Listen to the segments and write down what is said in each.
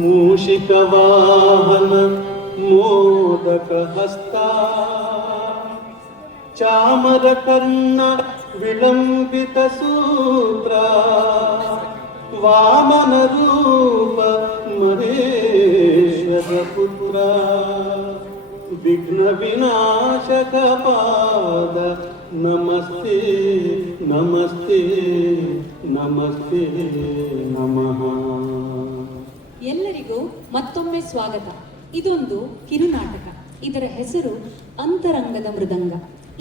ಮೂಷಿಕವಾಹನ ಮೋದಕ ಹಸ್ತ ಚಾಮರ ಕರ್ಣ ವಿಳಂಬಿತ ಸೂತ್ರ ವಾಮನ ರೂಪ ಮಹೇಶದ ಪುತ್ರ ವಿಘ್ನ ವಿನಾಶಕ ಪಾದ ನಮಸ್ತೆ ನಮಸ್ತೆ ನಮಸ್ತೆ ನಮಃ. ಎಲ್ಲರಿಗೂ ಮತ್ತೊಮ್ಮೆ ಸ್ವಾಗತ. ಇದೊಂದು ಕಿರುನಾಟಕ. ಇದರ ಹೆಸರು ಅಂತರಂಗದ ಮೃದಂಗ.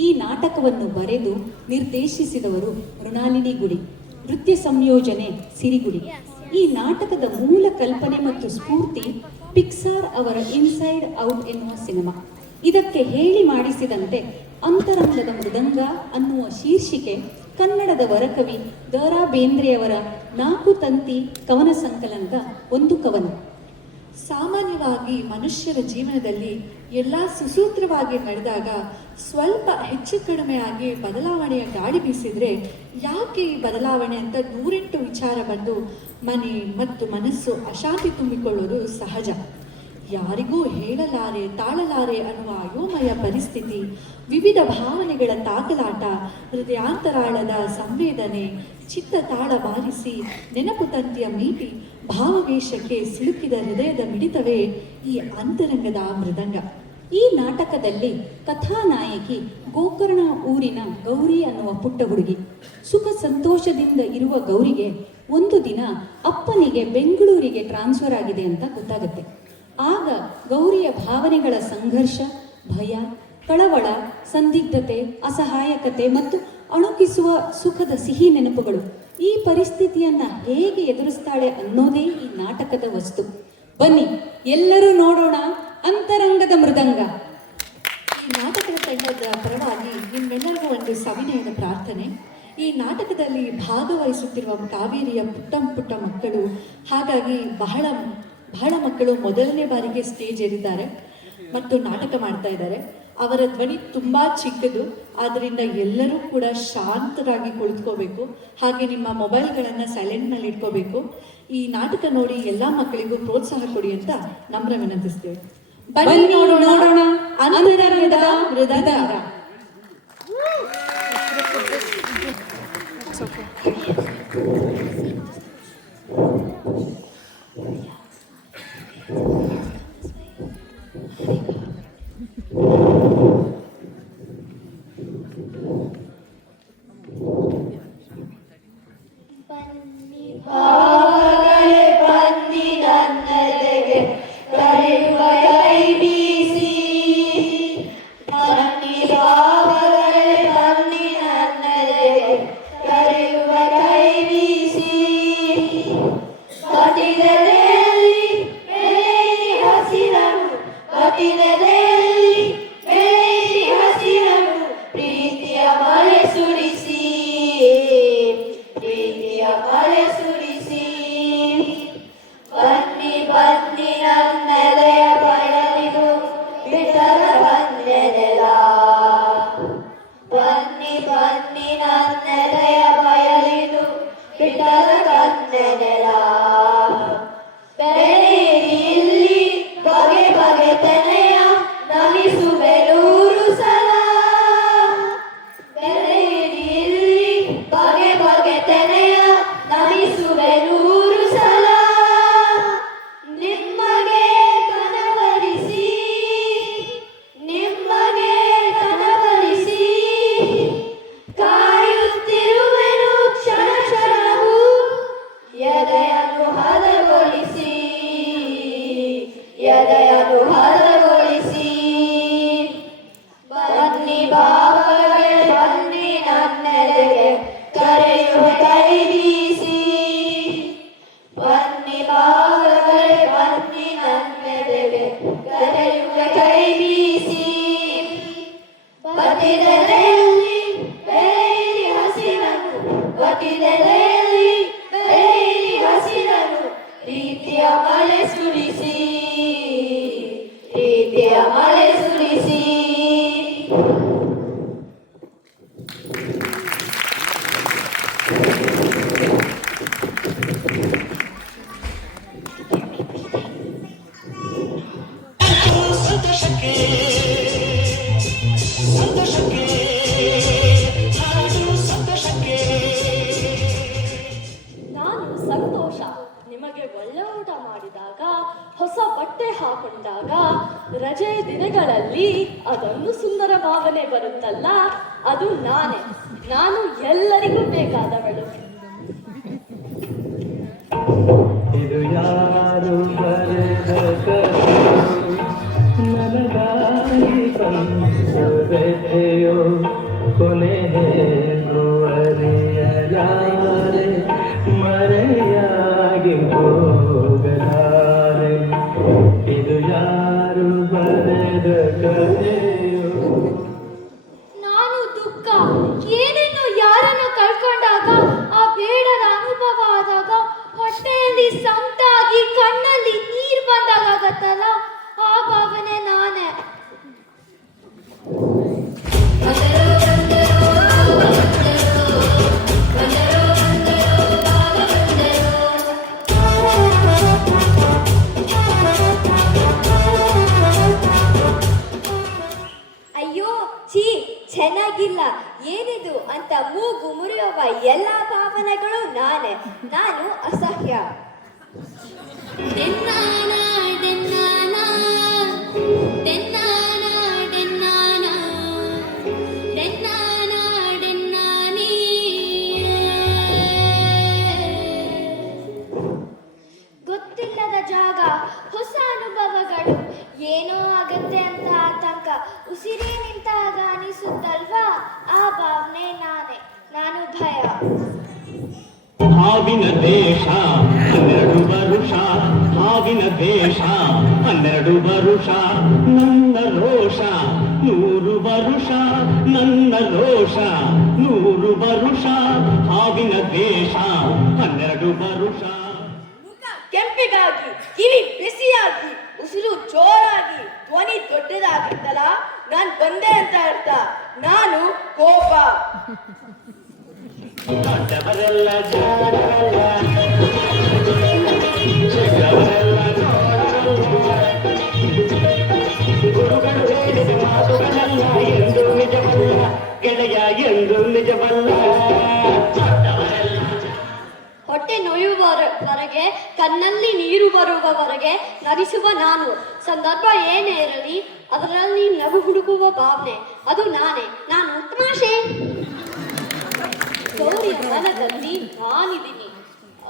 ಈ ನಾಟಕವನ್ನು ಬರೆದು ನಿರ್ದೇಶಿಸಿದವರು ಮೃಣಾಲಿನಿ ಗುಡಿ, ನೃತ್ಯ ಸಂಯೋಜನೆ ಸಿರಿಗುಡಿ. ಈ ನಾಟಕದ ಮೂಲ ಕಲ್ಪನೆ ಮತ್ತು ಸ್ಫೂರ್ತಿ ಪಿಕ್ಸಾರ್ ಅವರ ಇನ್ಸೈಡ್ ಔಟ್ ಎನ್ನುವ ಸಿನಿಮಾ. ಇದಕ್ಕೆ ಹೇಳಿ ಮಾಡಿಸಿದಂತೆ ಅಂತರಂಗದ ಮೃದಂಗ ಅನ್ನುವ ಶೀರ್ಷಿಕೆ ಕನ್ನಡದ ವರಕವಿ ದ.ರಾ. ಬೇಂದ್ರೆಯವರ 4 ತಂತಿ ಕವನ ಸಂಕಲನದ ಒಂದು ಕವನ. ಸಾಮಾನ್ಯವಾಗಿ ಮನುಷ್ಯರ ಜೀವನದಲ್ಲಿ ಎಲ್ಲ ಸುಸೂತ್ರವಾಗಿ ನಡೆದಾಗ ಸ್ವಲ್ಪ ಹೆಚ್ಚು ಕಡಿಮೆಯಾಗಿ ಬದಲಾವಣೆಯ ಗಾಳಿ ಬೀಸಿದ್ರೆ ಯಾಕೆ ಈ ಬದಲಾವಣೆ ಅಂತ 108 ವಿಚಾರ ಬಂದು ಮನೆ ಮತ್ತು ಮನಸ್ಸು ಅಶಾಂತಿ ತುಂಬಿಕೊಳ್ಳೋದು ಸಹಜ. ಯಾರಿಗೂ ಹೇಳಲಾರೆ ತಾಳಲಾರೆ ಅನ್ನುವ ಅಯೋಮಯ ಪರಿಸ್ಥಿತಿ, ವಿವಿಧ ಭಾವನೆಗಳ ತಾಕಲಾಟ, ಹೃದಯಾಂತರಾಳದ ಸಂವೇದನೆ, ಚಿತ್ತ ತಾಳ ಬಾರಿಸಿ ನೆನಪು ತಂತಿಯ ಮೀಟಿ ಭಾವವೇಶಕ್ಕೆ ಸಿಲುಕಿದ ಹೃದಯದ ಮಿಡಿತವೇ ಈ ಅಂತರಂಗದ ಮೃದಂಗ. ಈ ನಾಟಕದಲ್ಲಿ ಕಥಾನಾಯಕಿ ಗೋಕರ್ಣ ಊರಿನ ಗೌರಿ ಅನ್ನುವ ಪುಟ್ಟ ಹುಡುಗಿ. ಸುಖ ಸಂತೋಷದಿಂದ ಇರುವ ಗೌರಿಗೆ ಒಂದು ದಿನ ಅಪ್ಪನಿಗೆ ಬೆಂಗಳೂರಿಗೆ ಟ್ರಾನ್ಸ್ಫರ್ ಆಗಿದೆ ಅಂತ ಗೊತ್ತಾಗುತ್ತೆ. ಆಗ ಗೌರಿಯ ಭಾವನೆಗಳ ಸಂಘರ್ಷ, ಭಯ, ಕಳವಳ, ಸಂದಿಗ್ಧತೆ, ಅಸಹಾಯಕತೆ ಮತ್ತು ಅಣುಕಿಸುವ ಸುಖದ ಸಿಹಿ ನೆನಪುಗಳು. ಈ ಪರಿಸ್ಥಿತಿಯನ್ನ ಹೇಗೆ ಎದುರಿಸ್ತಾಳೆ ಅನ್ನೋದೇ ಈ ನಾಟಕದ ವಸ್ತು. ಬನ್ನಿ ಎಲ್ಲರೂ ನೋಡೋಣ ಅಂತರಂಗದ ಮೃದಂಗ. ಈ ನಾಟಕದ ತಂಡದ ಪರವಾಗಿ ನಿಮ್ಮೆಲ್ಲರಿಗೂ ಒಂದು ಸವಿನಯದ ಪ್ರಾರ್ಥನೆ. ಈ ನಾಟಕದಲ್ಲಿ ಭಾಗವಹಿಸುತ್ತಿರುವ ಕಾವೇರಿಯ ಪುಟ್ಟ ಮಕ್ಕಳು, ಹಾಗಾಗಿ ಬಹಳ ಮಕ್ಕಳು ಮೊದಲನೇ ಬಾರಿಗೆ ಸ್ಟೇಜ್ ಏರಿದ್ದಾರೆ ಮತ್ತು ನಾಟಕ ಮಾಡ್ತಾ ಇದ್ದಾರೆ. ಅವರ ಧ್ವನಿ ತುಂಬ ಚಿಕ್ಕದು, ಆದ್ದರಿಂದ ಎಲ್ಲರೂ ಕೂಡ ಶಾಂತರಾಗಿ ಕುಳಿತುಕೋಬೇಕು. ಹಾಗೆ ನಿಮ್ಮ ಮೊಬೈಲ್ಗಳನ್ನು ಸೈಲೆಂಟ್ನಲ್ಲಿ ಇಟ್ಕೋಬೇಕು. ಈ ನಾಟಕ ನೋಡಿ ಎಲ್ಲ ಮಕ್ಕಳಿಗೂ ಪ್ರೋತ್ಸಾಹ ಕೊಡಿ ಅಂತ ನಮ್ರ ವಿನಂತಿಸ್ತೇವೆ. ಬನ್ನಿ ನೋಡೋಣ ಅಂತರಂಗದ ಮೃದಂಗ. ಸಂತೋಷಕ್ಕೆ ಸಂತೋಷಕ್ಕೆ ಹಾಡು ಸಂತೋಷಕ್ಕೆ. ನಾನು ಸಂತೋಷ. ನಿಮಗೆ ಒಳ್ಳೆ ಊಟ ಮಾಡಿದಾಗ, ಹೊಸ ಬಟ್ಟೆ ಹಾಕೊಂಡಾಗ, ರಜೆ ದಿನಗಳಲ್ಲಿ ಅದೊಂದು ಸುಂದರ ಭಾವನೆ ಬರುತ್ತಲ್ಲ, ಅದು ನಾನೇ. ನಾನು ಎಲ್ಲರಿಗೂ ಬೇಕಾದವಳು. ಇದು ಯಾರು ಬರೆದ ಕಥೆಯೋ, ನನಗಾಗಿ ಸಂಸದೆಯೋ, ಕೊನೆ ಹೇಗುವರಿಯಲಾರೆ, ಮರೆಯಾಗಿ ಹೋಗಲಾರೆ. ಇದು ಯಾರು ಬರೆದ ಕಥೆಯೋ. ನಾನು ದುಃಖ, ಏನೇನೋ ಯಾರನ್ನು ಕಳ್ಕೊಂಡಾಗ, ಆ ಬೇಡದ ಅನುಭವ ಆದಾಗ, ಹೊಟ್ಟೆಯಲ್ಲಿ ಸಂತಾಗಿ ಕಣ್ಣಲ್ಲಿ ನೀರು ಬಂದಾಗತ್ತಲ್ಲ, ಆ ಭಾವನೆ ನಾನೇ. ಅಯ್ಯೋ ಛೀ ಚೆನ್ನಾಗಿಲ್ಲ, ಏನಿದು ಅಂತ ಮೂಗು ಮುರಿಯುವ ಎಲ್ಲ ಭಾವನೆಗಳು ನಾನೇ. ನಾನು ಅಸಹ್ಯ. ಡೆನ್ನಾನ ಡೆನ್ನಾನ ಡೆನ್ನಾನ ಡೆನ್ನಾನ ಡೆನ್ನಾನ ಡೆನ್ನಾನಿ. ಗೊತ್ತಿಲ್ಲದ ಜಾಗ, ಹೊಸ ಅನುಭವಗಳು, ಏನೋ ಆಗತ್ತೆ ಅಂತ ಆತಂಕ, ಉಸಿರೇ ನಿಂತಾಗ ಅನಿಸುತ್ತಲ್ವಾ, ಆ ಭಾವನೆ ನಾನೇ. ನಾನು ಭಯ. ಹಾವಿನ ದೇಶ 12 ವರುಷ, ಹಾವಿನ ದೇಶ 12 ವರುಷ, ನನ್ನ ರೋಷ 100 ವರುಷ, ನನ್ನ ರೋಷ 100 ವರುಷ, ಹಾವಿನ ದೇಶ 12 ವರುಷ. ಕೆಂಪಿಗಾಗಿ, ಕಿವಿ ಬಿಸಿಯಾಗಿ, ಉಸಿರು ಜೋರಾಗಿ, ಧ್ವನಿ ದೊಡ್ಡದಾಗಿತ್ತಲ್ಲ, ನಾನ್ ಬಂದೆ ಅಂತ ಅರ್ಥ. ನಾನು ಕೋಪ. ದೊಡ್ಡವರೆಲ್ಲ ಜಾಣರಲ್ಲ, ಚಿಕ್ಕವರೆಲ್ಲ ನೋಡರಲ್ಲ, ಗುರುಗಳು ಹೇಳಿದ ಮಾತುಗಳಲ್ಲ ಎಂದು ನಿಜವಲ್ಲ, ಗೆಳೆಯ ಎಂದು ನಿಜವಲ್ಲ. ಹೊಟ್ಟೆ ನೋಯುವವರೆಗೆ, ಕಣ್ಣಲ್ಲಿ ನೀರು ಬರುವವರೆಗೆ ನರಿಸುವ ನಾನು. ಸಂದರ್ಭ ಏನೇ ಇರಲಿ, ಅದರಲ್ಲಿ ನಗು ಹುಡುಕುವ ಭಾವನೆ, ಅದು ನಾನೇ. ನಾನು ತಮಾಷೆ. ಗೌರಿಯ ಮನದಲ್ಲಿ ನಾನಿದ್ದೀನಿ,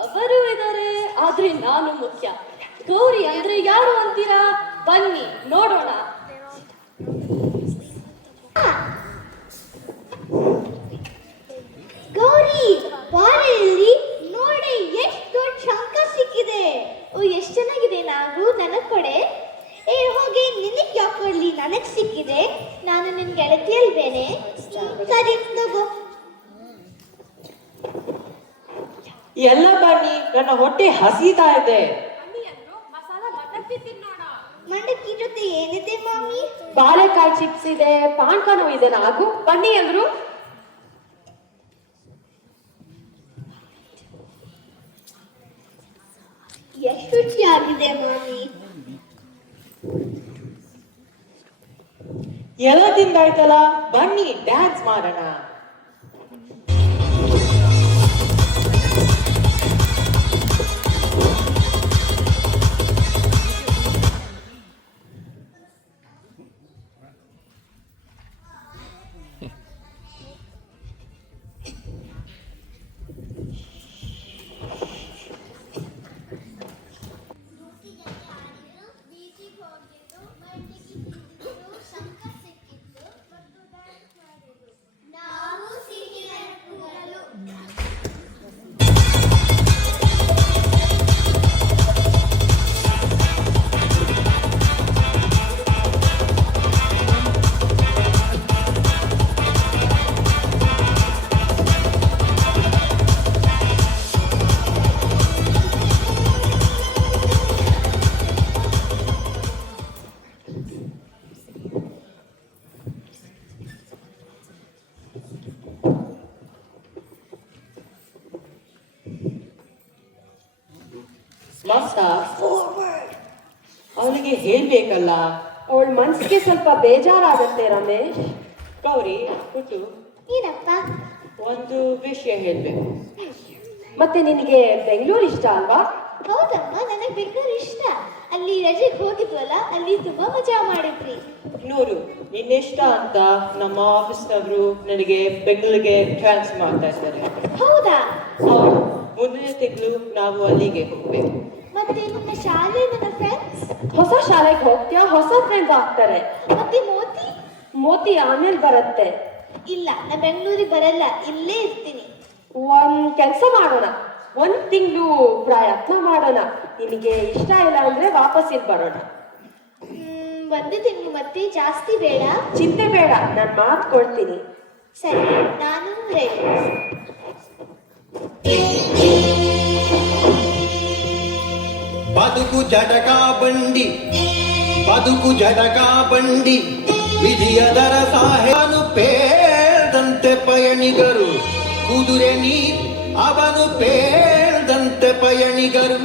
ಅವರು ಇದ್ದಾರೆ, ಆದ್ರೆ ನಾನು ಮುಖ್ಯ. ಗೌರಿ ಅಂದ್ರೆ ಯಾರು ಅಂತೀರಾ? ಬನ್ನಿ ನೋಡೋಣ. ಗೌರಿ ಬಾರೆಯಲ್ಲಿ ನೋಡಿ, ಎಷ್ಟು ದೊಡ್ಡ ಶಂಕ ಸಿಕ್ಕಿದೆ. ಓ ಎಷ್ಟು ಚೆನ್ನಾಗಿದೆ. ನಾನು ನನಗ್ ಕೊಡೆ. ಏ ಹೋಗಿ, ನಿನಗೆ ಯಾಕೆ ಕೊಡ್ಲಿ, ನನಗ್ ಸಿಕ್ಕಿದೆ. ನಾನು ನಿನ್ ಗೆಳತಿ ಅಲ್ವೇನೆ. ಸರಿ ತಗೋ. ಎಲ್ಲ ಬನ್ನಿ, ನನ್ನ ಹೊಟ್ಟೆ ಹಸೀತಾ ಇದೆ. ಮಂಡಕ್ಕಿ ಜೊತೆ ಏನಿದೆ ಮಾಮಿ? ಬಾಳೆಕಾಯಿ ಚಿಪ್ಸ್ ಇದೆ, ಪಾನ್ಕನು ಇದೆ. ಹಾಗೂ ಬನ್ನಿ ಅಂದ್ರು. ಎಷ್ಟು ರುಚಿಯಾಗಿದೆ ಮಾಮಿ. ಎಲ್ಲ ತಿಂದಾಯ್ತಲ್ಲ, ಬನ್ನಿ ಡ್ಯಾನ್ಸ್ ಮಾಡೋಣ. ನಾವು ಮತ್ತ ಅವಳಿಗೆ ಹೇಳ್ಬೇಕಲ್ಲ. ಅವಳ ಮನ್ಸಿಗೆ ಸ್ವಲ್ಪ ಬೇಜಾರಾಗತ್ತೆ ರಮೇಶ್. ಗೌರಿ ಹುಟ್ಟು ಏನಪ್ಪ? ಒಂದು ವಿಷಯ ಹೇಳ್ಬೇಕು. ಮತ್ತೆ ನಿನಗೆ ಬೆಂಗಳೂರು ಇಷ್ಟ ಅಲ್ವಾ? ಹೌದಮ್ಮ, ನನಗೆ ಬೆಂಗಳೂರು ಇಷ್ಟ. ಅಲ್ಲಿ ರಜೆಗೆ ಹೋಗಿದ್ವಲ್ಲ, ಅಲ್ಲಿ ತುಂಬಾ ಮಜಾ ಮಾಡಿದ್ರಿ. ನೋಡು, ನಿನ್ನಿಷ್ಟ ಅಂತ ನಮ್ಮ ಆಫೀಸ್ನವರು ನನಗೆ ಬೆಂಗಳೂರಿಗೆ ಟ್ರಾನ್ಸ್ಫರ್ ಮಾಡ್ತಾ ಇದ್ದಾರೆ. ಹೌದಾ? ಹೌದು, ಮುಂದಿನ ತಿಂಗಳು ನಾವು ಅಲ್ಲಿಗೆ ಹೋಗ್ಬೇಕು. ಮತ್ತೆ ನನ್ನ ಶಾಲೆ, ನನ್ನ ಫ್ರೆಂಡ್ಸ್? ಹೊಸ ಶಾಲೆಗೆ ಹೋಗ್ತೀಯಾ? ಹೊಸ ಫ್ರೆಂಡ್ಸ್ ಆಗ್ತಾರೆ. ಮತ್ತೆ ಮೋತಿ? ಮೋತಿ ಆಮೇಲೆ ಬರುತ್ತೆ. ಇಲ್ಲ, ನಾ ಬೆಂಗಳೂರಿಗೆ ಬರಲ್ಲ, ಇಲ್ಲೇ ಇರ್ತೀನಿ. ಒಂದ್ ಕೆಲಸ ಮಾಡೋಣ, 1 ತಿಂಗಳು ಪ್ರಯತ್ನ ಮಾಡೋಣ. ನಿನಗೆ ಇಷ್ಟ ಇಲ್ಲ ಅಂದ್ರೆ ವಾಪಸ್ ಇಲ್ಲಿ ಬರೋಣ. ಒಂದು ತಿಂಗಳು, ಮತ್ತೆ ಜಾಸ್ತಿ ಬೇಡ. ಚಿಂತೆ ಬೇಡ, ನಾನು ಮಾತು ಕೊಡ್ತೀನಿ. ಸರಿ, ನಾನು ರೆಡಿ. ಬದುಕು ಜಟಕ ಬಂಡಿ, ಬದುಕು ಜಟಕ ಬಂಡಿ, ವಿಧಿಯದರ ಸಾಹೇಬನು ಪೇಳ್ದಂತೆ ಪಯಣಿಗರು, ಕುದುರೆ ನೀ ಅವನು ಪೇಳ್ದಂತೆ ಪಯಣಿಗರು,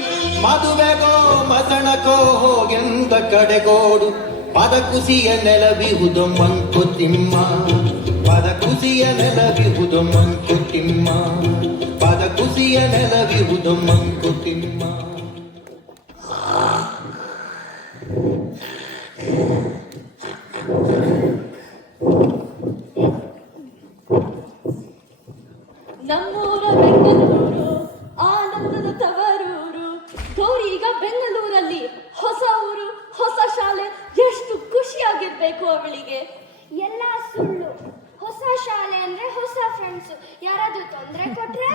ಮದುವೆಗೋ ಮಸಣಕೋ ಹೋಗೆಂದ ಕಡೆಗೋಡು, ಪದ ಕುಸಿಯ ನೆಲವಿಹುದು ಮಂಕುತಿಮ್ಮ, ಪದ ಕುಸಿಯ ನೆಲವಿಹುದು ಮಂಕುತಿಮ್ಮ, ಪದ ಕುಸಿಯ ನೆಲವಿಹುದು ಮಂಕುತಿಮ್ಮ. ನಮ್ಮೂರ ಬೆಂಗಳೂರು ಆನಂದದ ತವರೂರು. ಗೌರಿ ಈಗ ಬೆಂಗಳೂರಲ್ಲಿ ಹೊಸ ಊರು, ಹೊಸ ಶಾಲೆ, ಎಷ್ಟು ಖುಷಿಯಾಗಿರ್ಬೇಕು ಅವಳಿಗೆ. ಎಲ್ಲ ಸುಳ್ಳು. ಹೊಸ ಶಾಲೆ ಅಂದ್ರೆ ಹೊಸ ಫ್ರೆಂಡ್ಸ್. ಯಾರಾದ್ರೂ ತೊಂದರೆ ಕೊಟ್ರೆ?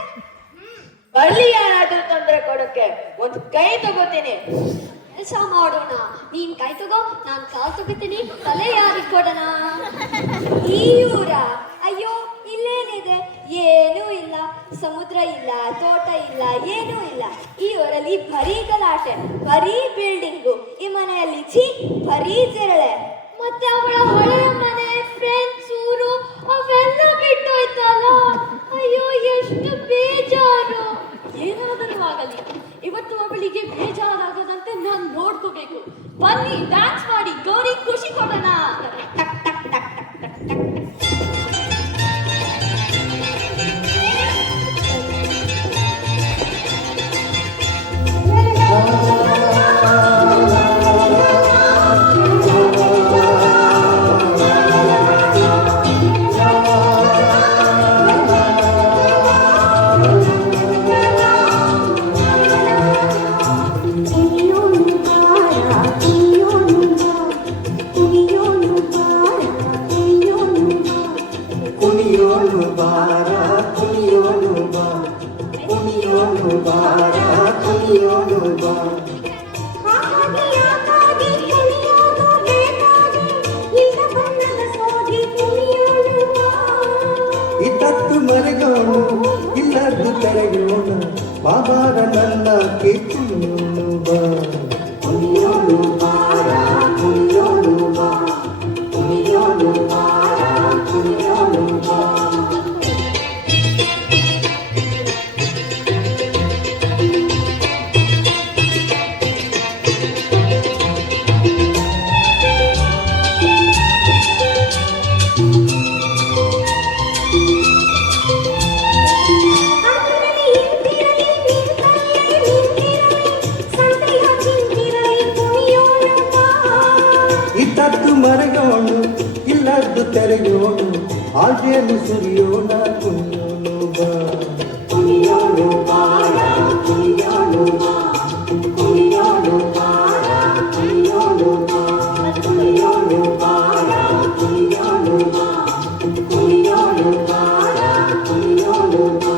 ಬರ್ಲಿ, ಯಾರಾದ್ರೂ ತೊಂದರೆ ಕೊಡೋಕೆ ಒಂದು ಕೈ ತಗೋತೀನಿ. ಕೆಲಸ ಮಾಡೋಣ, ನೀನ್ ಕೈ ತಗೋ, ನಾನ್ ಕಾಲ್ ತಗೋತೀನಿ, ತಲೆ ಯಾರಿಗೆ ಕೊಡೋಣ? ಈ ಊರ? ಅಯ್ಯೋ, ಇಲ್ಲೇನಿದೆ? ಏನೂ ಇಲ್ಲ. ಸಮುದ್ರ ಇಲ್ಲ, ತೋಟ ಇಲ್ಲ, ಏನೂ ಇಲ್ಲ. ಈ ಊರಲ್ಲಿ ಬರೀ ಗಲಾಟೆ, ಬರೀ ಬಿಲ್ಡಿಂಗು. ಈ ಮನೆಯಲ್ಲಿ ಬರೀ ಜರಳೆ. ಮತ್ತೆ ಅವಳ ಹಳೆಯ ಮನೆ, ಫ್ರೆಂಡ್ಸ್, ಊರು ಅವೆಲ್ಲ ಬಿಟ್ಟೋಯ್ತಲ್ಲ. ಅಯ್ಯೋ, ಎಷ್ಟು ಬೇಜಾರು. ಏನಾದರೂ ಆಗಲಿ, ಇವತ್ತು ಅವಳಿಗೆ ಬೇಜಾರಾಗದಂತೆ ನಾನ್ ನೋಡ್ಕೋಬೇಕು. ಬನ್ನಿ, ಡ್ಯಾನ್ಸ್ ಮಾಡಿ ಗೌರಿ ಖುಷಿ ಕೊಡೋಣ. ಟಕ್ ಟಕ್ ಟಕ್ ಟಕ್ ಟಕ್ ಟಕ್. ಕುಣಿಯೋನು ಬಾರ, ಕುಣಿಯೋನು ಬಾ, ಕುಣಿಯೋನು ಬಾರ, ಕುಣಿಯೋನು ಬಾ. ಇದ್ದದ್ದು ಮರೆಯೋನು, ಇಲ್ಲದ್ದು ತೆರೆಯೋಣ, ಬಾಬಾರ ನನ್ನ ಕಿತ್ತುಯೋನು ಬಾ. ಕುಣಿಯೋನು ಬಾರ, ಕುಣಿಯೋನು ಬಾ, ಕುಣಿಯೋನು ಬಾರ, ಕುಣಿಯೋನು ಬಾ. ಇದ್ದದ್ದು ಮರೆಯೋಣ, ಇಲ್ಲದ್ದು ತೆರೆಯೋಣ, ಆಜೇನು ಸುರಿಯೋಣ, ಕುಣಿಯೋನು ಬಾ. ಕುಣಿಯೋನು ಬಾರ, ಕುಣಿಯೋನು ಬಾ, ಕುಣಿಯೋನು ಬಾರ, ಕುಣಿಯೋನು ಬಾ, ಕುಣಿಯೋನು ಬಾರ, ಕುಣಿಯೋನು ಬಾ, ಕುಣಿಯೋನು ಬಾರ, ಕುಣಿಯೋನು ಬಾ.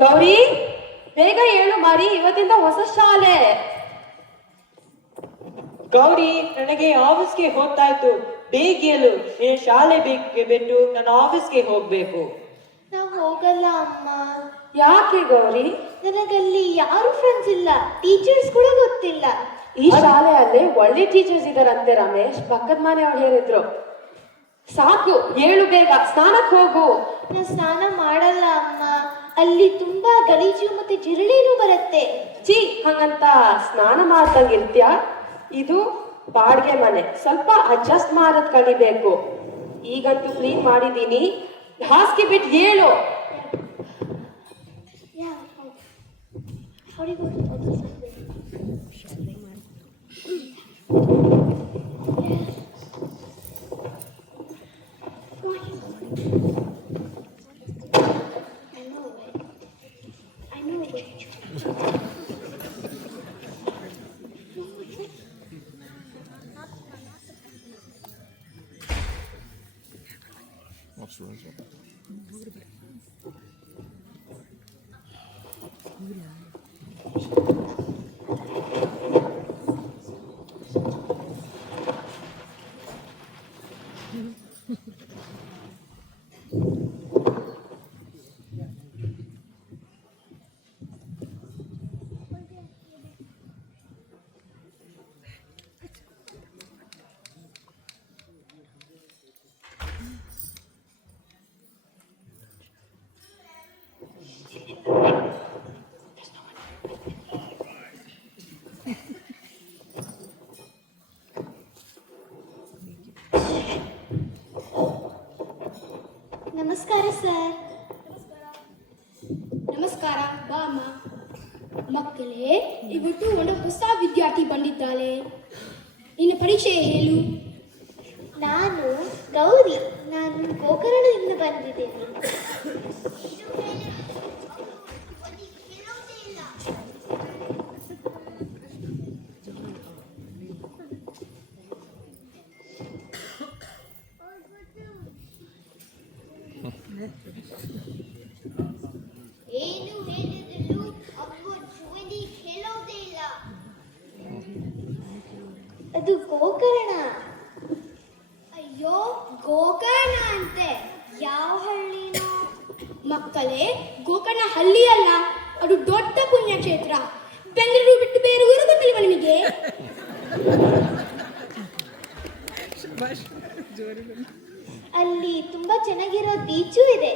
ಗೌರಿ, ಬೇಗ ಹೇಳು ಮಾರಿ, ಇವತ್ತಿಂದ ಹೊಸ ಶಾಲೆ. ಗೌರಿ, ನನಗೆ ಆಫೀಸ್ಗೆ ಹೊತ್ತಾಯ್ತು, ಬೇಗ ಹೇಳು. ನೀನು ಶಾಲೆ ಬಿಟ್ಟು ನಾನು ಆಫೀಸ್ಗೆ ಹೋಗ್ಬೇಕು. ನಾವು ಹೋಗಲ್ಲ ಅಮ್ಮ. ಯಾಕೆ ಗೌರಿ? ನನಗಲ್ಲಿ ಯಾರು ಫ್ರೆಂಡ್ಸ್ ಇಲ್ಲ, ಟೀಚರ್ಸ್ ಕೂಡ ಗೊತ್ತಿಲ್ಲ. ಈ ಶಾಲೆಯಲ್ಲಿ ಒಳ್ಳೆ ಟೀಚರ್ಸ್ ಇದಾರಂತೆ ರಮೇಶ್, ಪಕ್ಕದ ಮನೆಯವ್ರು ಹೇಳಿದ್ರು. ಸಾಕು, ಹೇಳು ಬೇಗ, ಸ್ನಾನಕ್ಕೆ ಹೋಗು. ನಾನು ಸ್ನಾನ ಮಾಡಲ್ಲ ಅಮ್ಮ, ಅಲ್ಲಿ ತುಂಬಾ ಗಲೀಜು ಮತ್ತೆ ಜಿರಳೇನು ಬರುತ್ತೆ. ಚೀ, ಹಂಗಂತ ಸ್ನಾನ ಮಾಡ್ದಂಗಿರ್ತ್ಯಾ? ಇದು ಬಾಡ್ಗೆ ಮನೆ, ಸ್ವಲ್ಪ ಅಡ್ಜಸ್ಟ್ ಮಾಡೋದ್ ಕಲಿಬೇಕು. ಈಗಂತೂ ಕ್ಲೀನ್ ಮಾಡಿದೀನಿ, ಹಾಸಿಗೆ ಬಿಟ್ಟು ಹೇಳು. ನಮಸ್ಕಾರ ಸರ್. ನಮಸ್ಕಾರ, ಬಾ ಅಮ್ಮ. ಮಕ್ಕಳೇ, ಇವತ್ತು ಒಂದು ಹೊಸ ವಿದ್ಯಾರ್ಥಿ ಬಂದಿದ್ದಾಳೆ. ನಿನ್ನ ಪರಿಚಯ ಹೇಳು. ನಾನು ಗೌರಿ, ನಾನು ಗೋಕರ್ಣದಿಂದ ಬಂದಿದ್ದೇನೆ. ಏನು ಹೇಳಿದ್ರು ಅವರು ಜೋಡಿ ಹೇಳೋದೇ ಇಲ್ಲ. ಅದು ಗೋಕರ್ಣ. ಅಯ್ಯೋ, ಗೋಕರ್ಣ ಅಂತೆ. ಯಾವ ಹಳ್ಳಿನೋ? ಮಕ್ಕಳೇ, ಗೋಕರ್ಣ ಹಳ್ಳಿ ಅಲ್ಲ, ಅದು ದೊಡ್ಡ ಪುಣ್ಯಕ್ಷೇತ್ರ. ಬೆಂಗಳೂರು ಬಿಟ್ಟು ಬೇರೆ ಊರು ಗೊತ್ತಿಲ್ವ ನಿಮಗೆ? ಅಲ್ಲಿ ತುಂಬಾ ಚೆನ್ನಾಗಿರೋ ಬೀಚು ಇದೆ.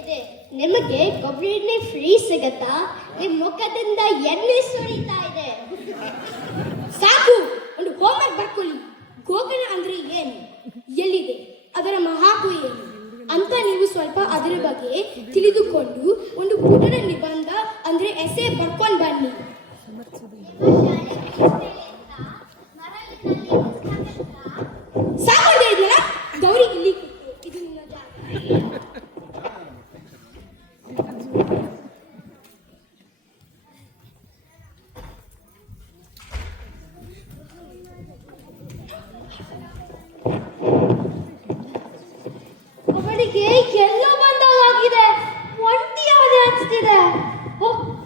ಇದೆ. ನಿಮಗೆ ಕೊಬ್ಬರಿ ಎಣ್ಣೆ ಫ್ರೀ ಸಿಗತ್ತಾ? ನಿಮ್ಮ ಮುಖದಿಂದ ಎಣ್ಣೆ ಸುರಿತಾ ಇದೆ. ಸಾಕು, ಒಂದು ಹೋಮ್ವರ್ಕ್ ಬರ್ಕೊಳ್ಳಿ. ಗೋಕರ್ಣ ಅಂದ್ರೆ ಏನು, ಎಲ್ಲಿದೆ, ಅದರ ಮಹತ್ವ ಏನು ಅಂತ ನೀವು ಸ್ವಲ್ಪ ಅದರ ಬಗ್ಗೆ ತಿಳಿದುಕೊಂಡು ಒಂದು ಪುಟದ ನಿಬಂಧ ಅಂದ್ರೆ ಎಸೆ ಬರ್ಕೊಂಡು ಬನ್ನಿ. ಸಾಕು ಹೇಳಿದ್ನಲ್ಲ, ಗೌರಿ ಇಲ್ಲಿ ಕೂತು. ಇದು ನಿನ್ನ ಜಾಗ. ಅವಳಿಗೆ ಎಲ್ಲೋ ಬಂದಾಗಿದೆ, ಒಂಟಿಯಾದೆ ಅನ್ಸ್ತಿದೆ.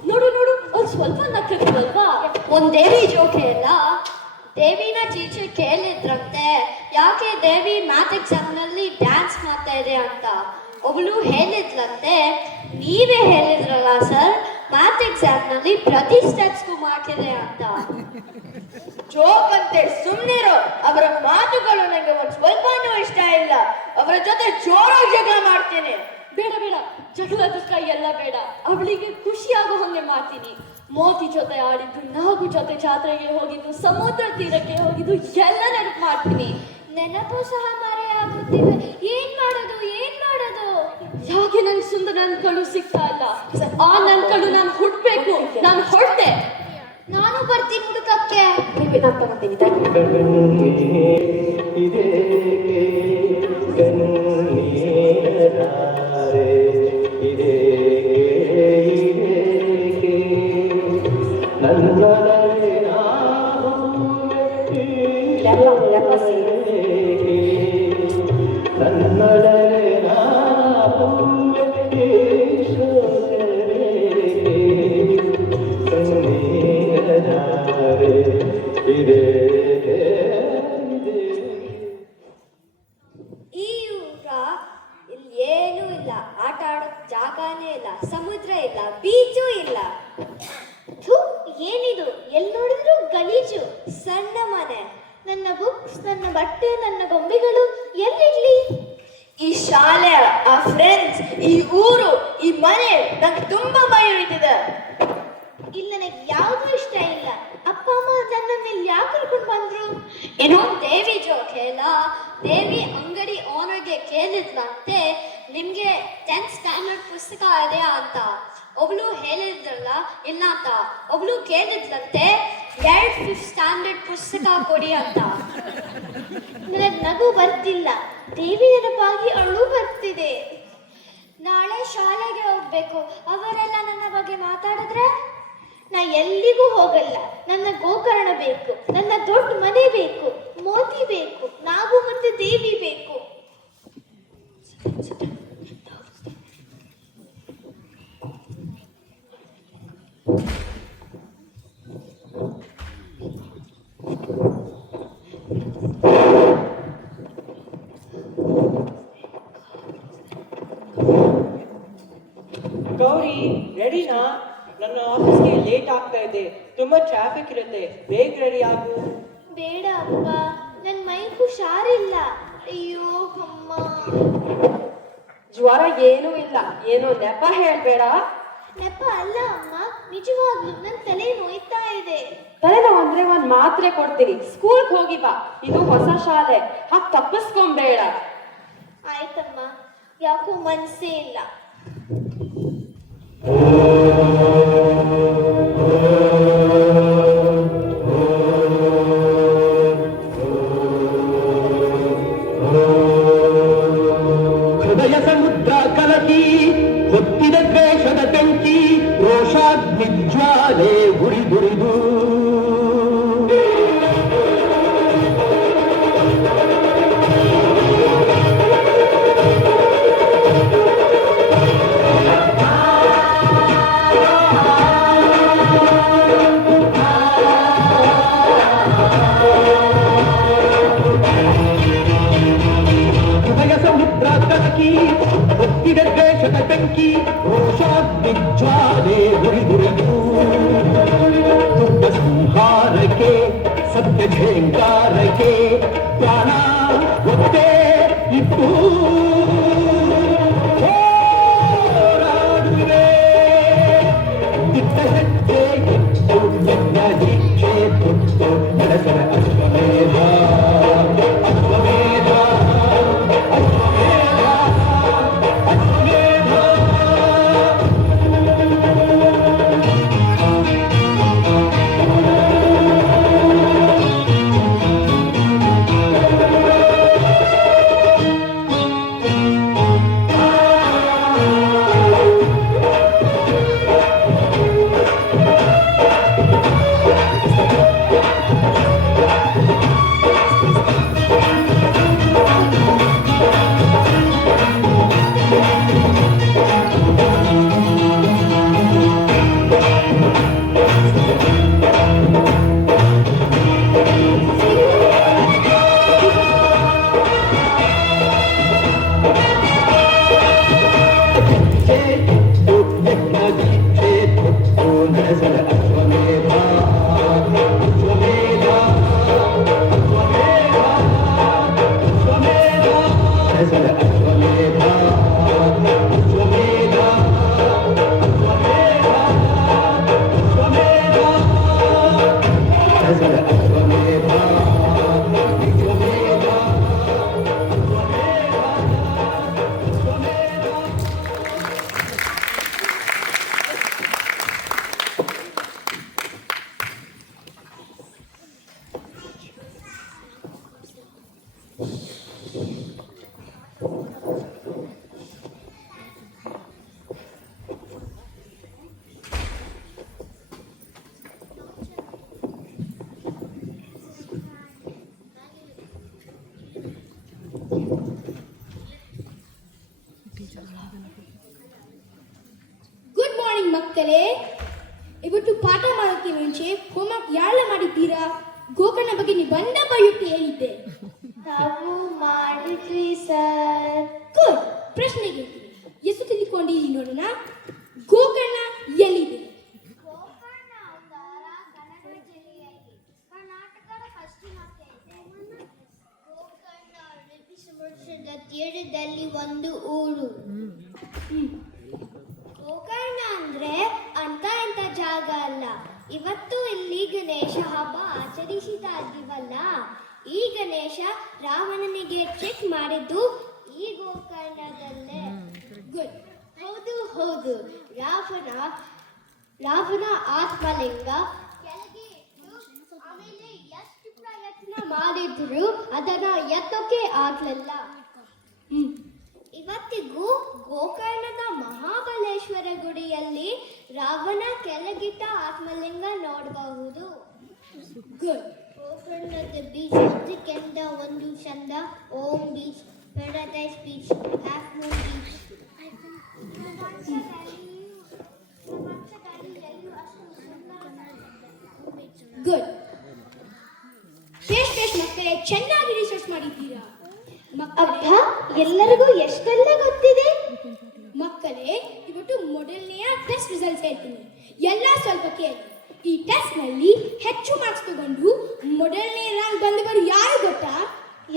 ನೋಡು ನೋಡು, ಒಂದ್ ಸ್ವಲ್ಪ ನಕ್ಕಲ್ವಾ? ಒಂದ್ ದೇವಿ ಜೋಕೆ ಅಲ್ಲ. ದೇವಿನ ಟೀಚರ್ ಕೇಳಿದ್ರಂತೆ, ಯಾಕೆ ದೇವಿ ಮ್ಯಾಥ್ ಎಕ್ಸಾಮ್ ನಲ್ಲಿ ಡ್ಯಾನ್ಸ್ ಮಾಡ್ತಾ ಇದೆ ಅಂತ. ಒಬ್ಳು ಹೇಳಿದ್ಲಂತೆ, ನೀವೇ ಹೇಳಿದ್ರಲ್ಲ ಸರ್, ಮ್ಯಾಥ್ ಎಕ್ಸಾಮ್ ನಲ್ಲಿ ಪ್ರತಿ ಸ್ಟೆಪ್ಸ್ಗೂ ಮಾಡ್ತಿದೆ ಅಂತ. ಜೋಕ್ ಅಂತೆ, ಸುಮ್ನಿರೋ. ಅವರ ಮಾತುಗಳು ನನಗೆ ಒಂದು ಸ್ವಲ್ಪನೂ ಇಷ್ಟ ಇಲ್ಲ. ಅವರ ಜೊತೆ ಜೋರಾಗಿ ಜಗಳ ಮಾಡ್ತೇನೆ. ಬೇಡ ಬೇಡ, ಜಗಳದ ಕೈ ಎಲ್ಲ ಬೇಡ. ಅವಳಿಗೆ ಖುಷಿಯಾಗೋ ಹಂಗೆ ಮಾಡ್ತೀನಿ. ಮೋತಿ ಜೊತೆ ಆಡಿದ್ದು, ನಾಗು ಜೊತೆ ಜಾತ್ರೆಗೆ ಹೋಗಿದ್ದು, ಸಮುದ್ರ ತೀರಕ್ಕೆ ಹೋಗಿದ್ದು ಎಲ್ಲ ನೆನಪು ಮಾಡ್ತೀನಿ. ನೆನಪು ಸಹ ಮರೆಯಾಗುತ್ತಿವೆ. ಏನ್ ಮಾಡೋದು, ಏನ್ ಮಾಡೋದು? ಯಾಕೆ ನನ್ ಸುಂದರ ನನ್ ಕಳು ಸಿಗ್ತಾ ಇಲ್ಲ? ಆ ನನ್ ಕಳು ನಾನು ಹುಡ್ಬೇಕು. ನಾನು ಹೊರಟೆ. ನಾನು ಬರ್ತೀನಿ ಹುಡುಕಕ್ಕೆ. ನಾನು ತಗೋತೀನಿ. ನನ್ನೊಳಗೆ ಇಲ್ಲ, ಆಟ ಆಡೋಕ್ ಜಾಗನೇ ಇಲ್ಲ, ಸಮುದ್ರ ಇಲ್ಲ, ಬೀಚೂ ಇಲ್ಲ. ಥು, ಏನಿದು? ಎಲ್ಲಿ ನೋಡಿದ್ರು ಗಲೀಜು. ಸಣ್ಣ ಮನೆ. ನನ್ನ ಬುಕ್ಸ್, ನನ್ನ ಬಟ್ಟೆ, ನನ್ನ ಗೊಂಬೆಗಳು ಎಲ್ಲಿಡ್ಲಿ? ಈ ಶಾಲೆ, ಆ ಫ್ರೆಂಡ್ಸ್, ಈ ಊರು, ಈ ಮನೆ ನಂಗೆ ತುಂಬಾ ಭಯ ಹಿಡಿದಿದೆ. ಇಲ್ಲಿ ನನಗೆ ಯಾವ್ದು ಇಷ್ಟ ಇಲ್ಲ. ಅಪ್ಪ ಅಮ್ಮ ನನ್ನನ್ನು ಇಲ್ಲಿ ಯಾಕೆ ಕರ್ಕೊಂಡು ಬಂದ್ರು? ಇನ್ನೊಂದು ದೇವಿ ಜೋಕ್ ಹೇಳ. ದೇವಿ ಅಂಗಡಿ ಓನರ್ಗೆ ಕೇಳಿದ್ಲಂತೆ, ನಿಮ್ಗೆ 10th ಸ್ಟ್ಯಾಂಡರ್ಡ್ ಪುಸ್ತಕ ಇದೆಯಾ ಅಂತ. ಒಬ್ಳು ಹೇಳಿದ್ರಲ್ಲ ಇಲ್ಲ ಅಂತ. ಒಬ್ಳು ಕೇಳಿದ್ಲಂತೆ 2 5th ಸ್ಟ್ಯಾಂಡರ್ಡ್ ಪುಸ್ತಕ ಕೊಡಿ ಅಂತ. ನನಗೆ ನಗು ಬರ್ತಿಲ್ಲ, ದೇವಿ ನೆನಪಾಗಿ ಅಳು ಬರ್ತಿದೆ. ನಾಳೆ ಶಾಲೆಗೆ ಹೋಗ್ಬೇಕು, ಅವರೆಲ್ಲ ನನ್ನ ಬಗ್ಗೆ ಮಾತಾಡಿದ್ರೆ ನಾ ಎಲ್ಲಿಗೂ ಹೋಗಲ್ಲ. ನನ್ನ ಗೋಕರ್ಣ ಬೇಕು, ನನ್ನ ದೊಡ್ಡ ಮನೆ ಬೇಕು, ಮೋತಿ ಬೇಕು, ನಾವು ಮತ್ತೆ ದೇವಿ ಬೇಕು. ಗೌರಿ, ರೆಡಿನಾ? ನನ್ನ ಆಫೀಸ್ಗೆ ಲೇಟ್ ಆಗ್ತಾ ಇದೆ, ತುಂಬಾ ಟ್ರಾಫಿಕ್ ಇರುತ್ತೆ, ಬೇಗ ರೆಡಿ ಆಗು. ಬೇಡ ಅಪ್ಪ, ನನ್ನ ಮೈ ಹುಷಾರಿಲ್ಲ. ಅಯ್ಯೋ ಅಮ್ಮ. ಜ್ವರ ಏನೂ ಇಲ್ಲ, ಏನೋ ನೆಪ ಹೇಳ್ಬೇಡ. ನೆಪ ಅಲ್ಲ ಅಮ್ಮ, ನಿಜವಾಗ್ಲೂ ನನ್ನ ತಲೆ ನೋಯ್ತಾ ಇದೆ. ತಲೆನೋವು ಅಂದ್ರೆ ಒಂದ್ ಮಾತ್ರೆ ಕೊಡ್ತೀನಿ, ಸ್ಕೂಲ್ಗೆ ಹೋಗಿ ಬಾ. ಇದು ಹೊಸ ಶಾಲೆ, ಹಾಗೆ ತಪ್ಪಿಸ್ಕೊಂಬೇಡ. ಆಯ್ತಮ್ಮ, ಯಾಕೋ ಮನ್ಸೇ ಇಲ್ಲ. ಹೃದಯ ಸಮುದ್ರ ಕಲಕಿ ಹೊತ್ತಿದ ದ್ವೇಷದ ಬೆಂಕಿ, ರೋಷಾಗ್ನಿಜ್ವಾಲೆ ಗುರಿಗುರಿದು ಹೊತ್ತಿದ ದ್ವೇಷದ ಬೆಂಕಿ, ರೋಷಾಗ್ನಿಜ್ವಾಲೆ ಗುರಿಗುರಿದು ದುಡ್ಡ ಸಂಹಾರಕ್ಕೆ, ಸತ್ಯ ಝೇಂಕಾರಕ್ಕೆ ಪ್ರಾಣ ಒತ್ತೆ ಇಟ್ಟು ಹೋರಾಡುವೆ. ದಿಟ್ಟ ಹೆಜ್ಜೆ ಇಟ್ಟು ಯಜ್ಞ ದೀಕ್ಷೆ ತೊಟ್ಟು ನಡೆಸರ ಅಶ್ವಮೇಧ, ಅಶ್ವಮೇಧ, ಗುಡ್ ಮಾರ್ನಿಂಗ್ ಮಕ್ಕಳೇ. ಇವತ್ತು ಪಾಠ ಮಾಡೋಕ್ಕೆ ಮುಂಚೆ ಹೋಮ್ವರ್ಕ್ ಯಾರೆಲ್ಲ ಮಾಡಿದ್ದೀರಾ? ಗೋಕರ್ಣ ಬಗ್ಗೆ ನಿಬಂಧ ಬರೆಯೋಕೆ ಹೇಳಿದ್ದೆ. ನಾವು ಮಾಡಿದ್ವಿ ಸರ್. ಗುಡ್. ಪ್ರಶ್ನೆಗೆ ಎಷ್ಟು ತಿಳ್ಕೊಂಡಿದ್ದೀನಿ ನೋಡೋಣ. ಗೋಕರ್ಣ ಎಲ್ಲಿದೆ? ಗೋಕರ್ಣ ಉತ್ತರ ಕನ್ನಡ ಜಿಲ್ಲೆಯಲ್ಲಿ ಕರ್ನಾಟಕದ ಪಶ್ಚಿಮಕ್ಕೆ ಇದೆ. ಗೋಕರ್ಣ ಅರಬ್ಬಿ ಸಮುದ್ರದ ತೀರದಲ್ಲಿ ಒಂದು ಊರು. ಗೋಕರ್ಣ ಅಂದ್ರೆ ಅಂತ ಇಂಥ ಜಾಗ ಅಲ್ಲ. ಇವತ್ತು ಇಲ್ಲಿ ಗಣೇಶ ಹಬ್ಬ ಆಚರಿಸಿದ ಇದ್ದೀವಲ್ಲ, ಈ ಗಣೇಶ ರಾವಣನಿಗೆ ಚೆಕ್ ಮಾಡಿದ್ದು ಈ ಗೋಕರ್ಣದಲ್ಲೇ. ಗುಡ್. ಹೌದು ಹೌದು, ರಾವಣ ಆತ್ಮಲಿಂಗ ಕೆಳಗೆ ಇಟ್ಟು ಆಮೇಲೆ ಎಷ್ಟು ಪ್ರಯತ್ನ ಮಾಡಿದ್ರು ಅದನ್ನ ಎತ್ತೋಕೆ ಆಗ್ಲಿಲ್ಲ. ಇವತ್ತಿಗೂ ಗೋಕರ್ಣದ ಮಹಾಬಲೇಶ್ವರ ಗುಡಿಯಲ್ಲಿ ರಾವಣ ಕೆಳಗಿಟ್ಟ ಆತ್ಮಲಿಂಗ ನೋಡಬಹುದು. ಗುಡ್. ಗೋಕರ್ಣದ ಬೀಚ್ ಅದಕ್ಕೆಂದ ಒಂದು ಚಂದ. Om beach, paradise beach, half moon beach. Good. ಬೇಷ್ ಮಕ್ಕಳೇ, ಚೆನ್ನಾಗಿ ರಿಸರ್ಚ್ ಮಾಡಿದ್ದೀರಾ. ಅಬ್ಬ, ಎಲ್ಲರಿಗೂ ಎಷ್ಟೆಲ್ಲ ಗೊತ್ತಿದೆ. ಮಕ್ಕಳೇ, ಇವತ್ತು ಮೊದಲನೆಯ ಟೆಸ್ಟ್ ರಿಸಲ್ಟ್ಸ್ ಹೇಳ್ತೀನಿ. ಎಲ್ಲ ಸ್ವಲ್ಪ ಕೇಳಿ. ಈ ಟೆಸ್ಟ್ ನಲ್ಲಿ ಹೆಚ್ಚು ಮಾರ್ಕ್ಸ್ ತಗೊಂಡು ಮೊದಲನೇ ರ್ಯಾಂಕ್ ಬಂದವರು ಯಾರು ಗೊತ್ತಾ?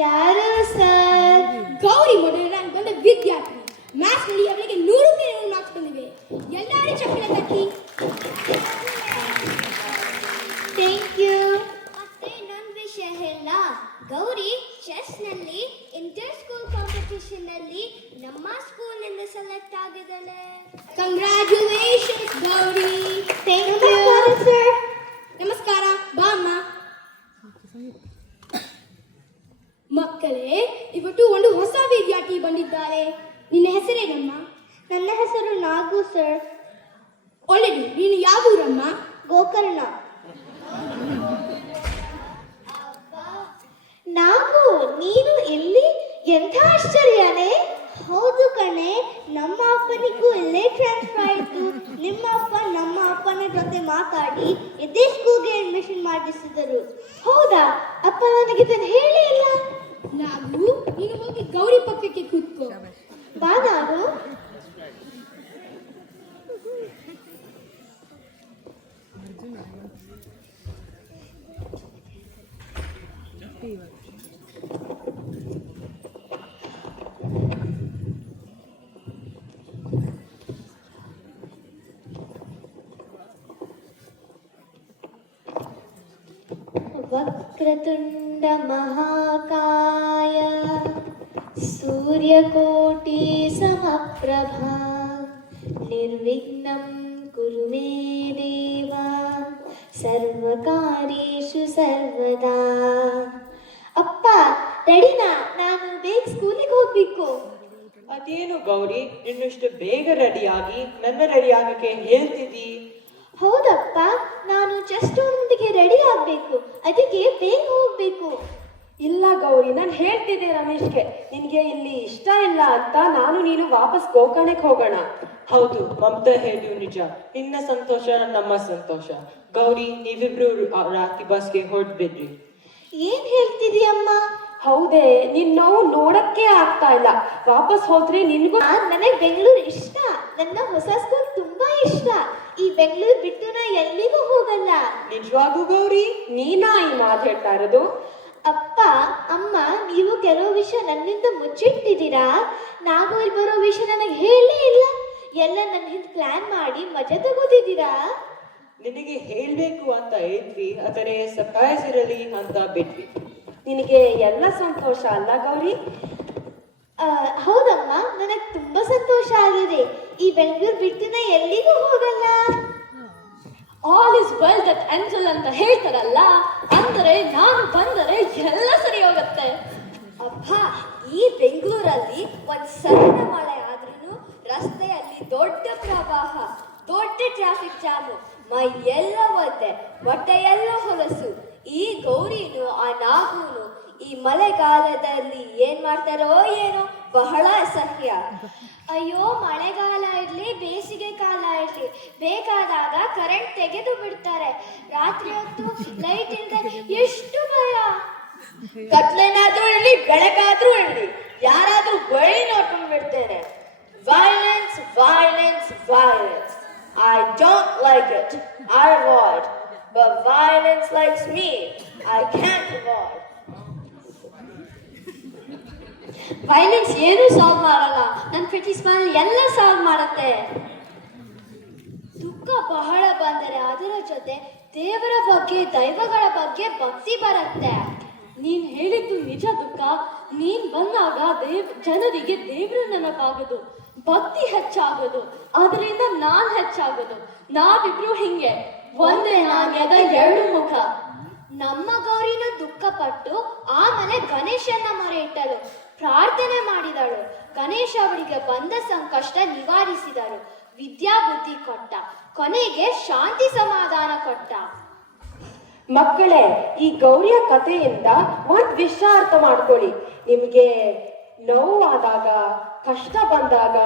ಯಾರು ಸರ್? ಗೌರಿ ಮೊದಲನೇ ರ್ಯಾಂಕ್ ಬಂದ ವಿದ್ಯಾರ್ಥಿ. ಮ್ಯಾಥ್ಸ್ ನಲ್ಲಿ ಅವಳಿಗೆ 100ಕ್ಕೆ 100 ಮಾರ್ಕ್ಸ್ ಬಂದಿವೆ. ಎಲ್ಲರೂ ಚಪ್ಪಾಳೆ ತಟ್ಟಿ. Thank you. ಮತ್ತೆ ಇನ್ನೊಂದು ವಿಷಯ ಹೇಳ, ಗೌರಿ ಚೆಸ್ ನಲ್ಲಿ ಇಂಟರ್ ಸ್ಕೂಲ್ ಕಾಂಪಿಟಿಷನ್ ನಲ್ಲಿ ನಮ್ಮ ಸ್ಕೂಲ್ ನಿಂದ ಸೆಲೆಕ್ಟ್ ಆಗಿದ್ದಾಳೆ. Congratulations Gauri. Thank you sir. ನಮಸ್ಕಾರ, ಬಾ ಅಮ್ಮ. ಮಕ್ಕಳೇ, ಇವತ್ತು ಒಂದು ಹೊಸ ವಿದ್ಯಾರ್ಥಿ ಬಂದಿದ್ದಾರೆ. ನಿನ್ನ ಹೆಸರೇನಮ್ಮ? ನನ್ನ ಹೆಸರು ನಾಗು ಸರ್. ಒಳ್ಳೆಯದು. ನೀನು ಯಾವ ಊರಮ್ಮ? ಗೋಕರ್ಣ. ನಾಗು, ನೀನು ಇಲ್ಲಿ? ಎಂಥ ಆಶ್ಚರ್ಯನೇ. ಹೌದು ಕಣೆ, ನಮ್ಮ ಅಪ್ಪನಿಗೂ ಇಲ್ಲೇ ಟ್ರಾನ್ಸ್ಫರ್ ಆಯಿತು. ನಿಮ್ಮ ಅಪ್ಪ ನಮ್ಮ ಅಪ್ಪನ ಜೊತೆ ಮಾತಾಡಿ ಇದೇ ಸ್ಕೂಲ್ಗೆ ಅಡ್ಮಿಷನ್ ಮಾಡಿಸಿದರು. ಹೌದಾ? ಅಪ್ಪ ನನಗೆ ಇದನ್ನು ಹೇಳೇ ಇಲ್ಲ. ನಾವು ನೀನು ಹೋಗಿ ಗೌರಿ ಪಕ್ಕಕ್ಕೆ ಕೂತ್ಕೋ. ಬಾ ನಾನು. ವಕ್ರತುಂಡ ಮಹಾಕಾಯ ಸೂರ್ಯಕೋಟಿ ಸಮಪ್ರಭಾ ನಿರ್ವಿಘ್ನಂ ಕುರು ಮೇ ದೇವ ಸರ್ವಕಾರ್ಯೇಷು ಸರ್ವದಾ. ಅಪ್ಪ ರೆಡಿನಾ? ನಾನು ಬೇಗ ಸ್ಕೂಲಿಗೆ ಹೋಗ್ಬೇಕು. ಅದೇನು ಗೌರಿ, ಇನ್ನಷ್ಟು ಬೇಗ ರೆಡಿಯಾಗಿ ನನ್ನ ರೆಡಿ ಆಗಕ್ಕೆ ಹೇಳ್ತಿದ್ದಿ? ಹೌದಪ್ಪ, ನಾನು ಜಸ್ಟ್ ಒಂದಿಗೆ ರೆಡಿ ಆಗಬೇಕು, ಅದಕ್ಕೆ ಬೇಗ ಹೋಗ್ಬೇಕು. ಇಲ್ಲ ಗೌರಿ, ನಾನು ಹೇಳ್ತಿದ್ದೆ ರಮೇಶ್ಗೆ, ನಿನಗೆ ಇಲ್ಲಿ ಇಷ್ಟ ಇಲ್ಲ ಅಂತ ನಾನು ನೀನು ವಾಪಸ್ ಗೋಕರ್ಣಕ್ಕೆ ಹೋಗೋಣ. ಹೌದು, ಮಮತಾ ಹೇಳಿದ್ದು ನಿಜ. ನಿನ್ನ ಸಂತೋಷ ನಮ್ಮ ಸಂತೋಷ. ಗೌರಿ, ನೀವಿಬ್ರು ರಾತ್ರಿ ಬಸ್ಗೆ ಹೊರಡ್ಬಿಡ್ರಿ. ಏನ್ ಹೇಳ್ತಿದೀಯಮ್ಮ? ಹೌದೇ, ನಿನ್ನ ನೋಡಕ್ಕೆ ಆಗ್ತಾ ಇಲ್ಲ. ವಾಪಸ್ ಹೋದ್ರೆ ನಿನ್ಗೂ. ನನಗೆ ಬೆಂಗಳೂರು ಇಷ್ಟ. ನನ್ನ ಹೊಸ ಸ್ಕೂಲ್ ತುಂಬಾ ಇಷ್ಟ. ಈ ಬೆಂಗಳೂರು ಬಿಟ್ಟು ನಾ ಎಲ್ಲಿಗೂ ಹೋಗಲ್ಲ. ನಿಜವಾಗೂ ಗೌರಿ? ನೀನಾ ಈ ಮಾತು ಹೇಳ್ತಾ ಇರೋದು? ಅಪ್ಪ ಅಮ್ಮ, ನೀವು ಕೆಲವು ವಿಷಯ ನನ್ನಿಂದ ಮುಚ್ಚಿಟ್ಟಿದ್ದೀರಾ. ನಾವು ಇಲ್ಲಿ ಬರೋ ವಿಷಯ ನನಗೆ ಹೇಳೇ ಇಲ್ಲ. ಎಲ್ಲ ನನ್ನ ಹಿಂದೆ ಪ್ಲಾನ್ ಮಾಡಿ ಮಜಾ ತಗೋತಿದ್ದೀರಾ. ನಿನಗೆ ಹೇಳ್ಬೇಕು ಅಂತ ಇದ್ವಿ, ಆದರೆ ಸರ್ಪ್ರೈಸ್ ಇರಲಿ ಅಂತ ಬಿಟ್ವಿ. ನಿನಗೆ ಎಲ್ಲ ಸಂತೋಷ ಅಲ್ಲ ಗೌರಿ? ಹೌದಮ್ಮ, ನನಗೆ ತುಂಬಾ ಸಂತೋಷ ಆಗಿದೆ. ಈ ಬೆಂಗಳೂರು ಬಿಟ್ಟು ನಾ ಎಲ್ಲಿಗೂ ಹೋಗಲ್ಲ. All is well that ends ಅಂತ ಹೇಳ್ತಾರಲ್ಲ, ಅಂದರೆ ನಾನು ಬಂದರೆ ಎಲ್ಲ ಸರಿ ಹೋಗುತ್ತೆ. ಅಬ್ಬ, ಈ ಬೆಂಗಳೂರಲ್ಲಿ ಒಂದು ಸಣ್ಣ ಮಳೆ ಆದ್ರೂ ರಸ್ತೆಯಲ್ಲಿ ದೊಡ್ಡ ಪ್ರವಾಹ, ದೊಡ್ಡ ಟ್ರಾಫಿಕ್ ಜಾಮು, ಮೈ ಎಲ್ಲ ಒದ್ದೆ, ಹೊಟ್ಟೆ ಎಲ್ಲ ಹೊಲಸು. ಈ ಗೌರಿನು ಆ ನಾಗೂನು ಈ ಮಳೆಗಾಲದಲ್ಲಿ ಏನ್ ಮಾಡ್ತಾರೋ ಏನೋ, ಬಹಳ ಅಸಹ್ಯ. ಅಯ್ಯೋ, ಮಳೆಗಾಲ ಇರ್ಲಿ ಬೇಸಿಗೆ ಕಾಲ ಇರ್ಲಿ, ಬೇಕಾದಾಗ ಕರೆಂಟ್ ತೆಗೆದು ಬಿಡ್ತಾರೆ. ರಾತ್ರಿ ಹೊತ್ತು ಲೈಟ್ ಇಲ್ಲದೆ ಎಷ್ಟು ಭಯ. ಕತ್ಲೆನಾದ್ರೂ ಇರಲಿ, ಬೆಳಕಾದ್ರೂ ಇರಲಿ, ಯಾರಾದ್ರೂ ಬಳಿ ನೋಡ್ಕೊಂಡು ಬಿಡ್ತೇನೆ. Violence Violence. I don't like it. I avoid. But violence likes me. I can't avoid. Violence ಏನೂ ಸಾಲ್ವ್ ಮಾಡಲ್ಲ, ನನ್ನ ಪ್ರಿಟಿ ಸ್ಮೈಲ್ ಎಲ್ಲ ಸಾಲ್ವ್ ಮಾಡತ್ತೆ. ದುಃಖ ಬಹಳ ಬಂದರೆ ಅದರ ಜೊತೆ ದೇವರ ಬಗ್ಗೆ, ದೈವಗಳ ಬಗ್ಗೆ ಭಕ್ತಿ ಬರುತ್ತೆ. ನೀನ್ ಹೇಳಿದ್ದು ನಿಜ ದುಃಖ. ನೀನ್ ಬಂದಾಗ ಜನರಿಗೆ ದೇವರು ನೆನಪಾಗೋದು, ಭಕ್ತಿ ಹೆಚ್ಚಾಗೋದು, ಅದರಿಂದ ನಾನ್ ಹೆಚ್ಚಾಗೋದು. ನಾವಿಬ್ರು ಹಿಂಗೆ ಒಂದೇ ನಾಣ್ಯದ ಎರಡು ಮುಖ. ನಮ್ಮ ಗೌರಿನ ದುಃಖಪಟ್ಟು ಆಮೇಲೆ ಗಣೇಶನ ಮೊರೆ ಇಟ್ಟಳು, ಪ್ರಾರ್ಥನೆ ಮಾಡಿದಳು. ಗಣೇಶ ಅವಳಿಗೆ ಬಂದ ಸಂಕಷ್ಟ ನಿವಾರಿಸಿದಳು, ವಿದ್ಯಾ ಬುದ್ಧಿ ಕೊಟ್ಟ, ಕೊನೆಗೆ ಶಾಂತಿ ಸಮಾಧಾನ ಕೊಟ್ಟ. ಮಕ್ಕಳೇ, ಈ ಗೌರಿಯ ಕಥೆಯಿಂದ ಒಂದ್ ವಿಷಯ ಅರ್ಥ ಮಾಡ್ಕೊಳ್ಳಿ. ನಿಮ್ಗೆ ನೋವಾದಾಗ, ಕಷ್ಟ ಬಂದಾಗ